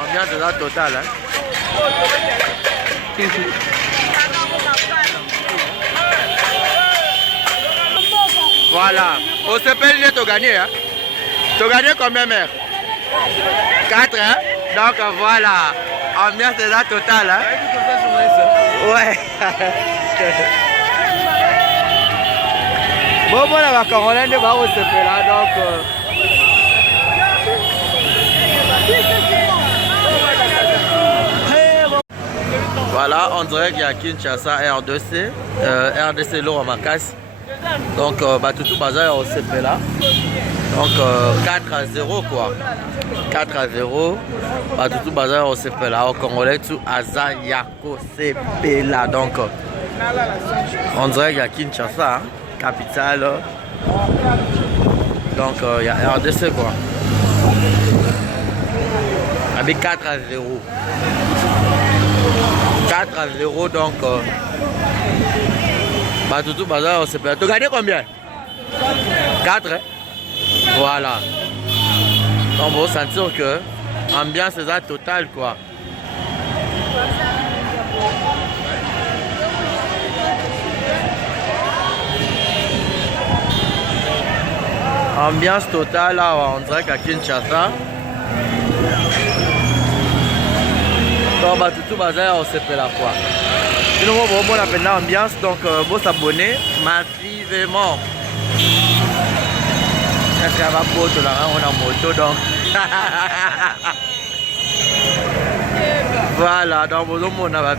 Ambiance c'est la totale. Hein. Voilà. Au CPL, tu as gagné. Hein? Tu as gagné combien, mère? 4, hein? Donc voilà. Ambiance c'est la totale. Hein? Ouais. Bon, voilà, va Congolais ne va au CPL là, donc. Voilà, on dirait qu'il y a Kinshasa RDC, RDC Loro Makas. Donc, tout bazar au CP là. Donc, 4-0 quoi. 4-0. Tout bazar au CP là. Au Congolais, tout Aza Yako CP là. Donc, on dirait qu'il y a Kinshasa, hein, capitale. Donc, il y a RDC quoi. Avec 4-0. 4-0 donc tout bazar c'est pas. Tu as gagné combien? 4 hein? Voilà. Donc on va sentir que ambiance c'est ça totale quoi. Ambiance totale là, on dirait qu'à Kinshasa. Donc tout bazar on se fait la fois. Sinon on va appeler l'ambiance donc vous s'abonner massivement. Est-ce qu'il y a pas de là on a moto donc. Voilà donc on a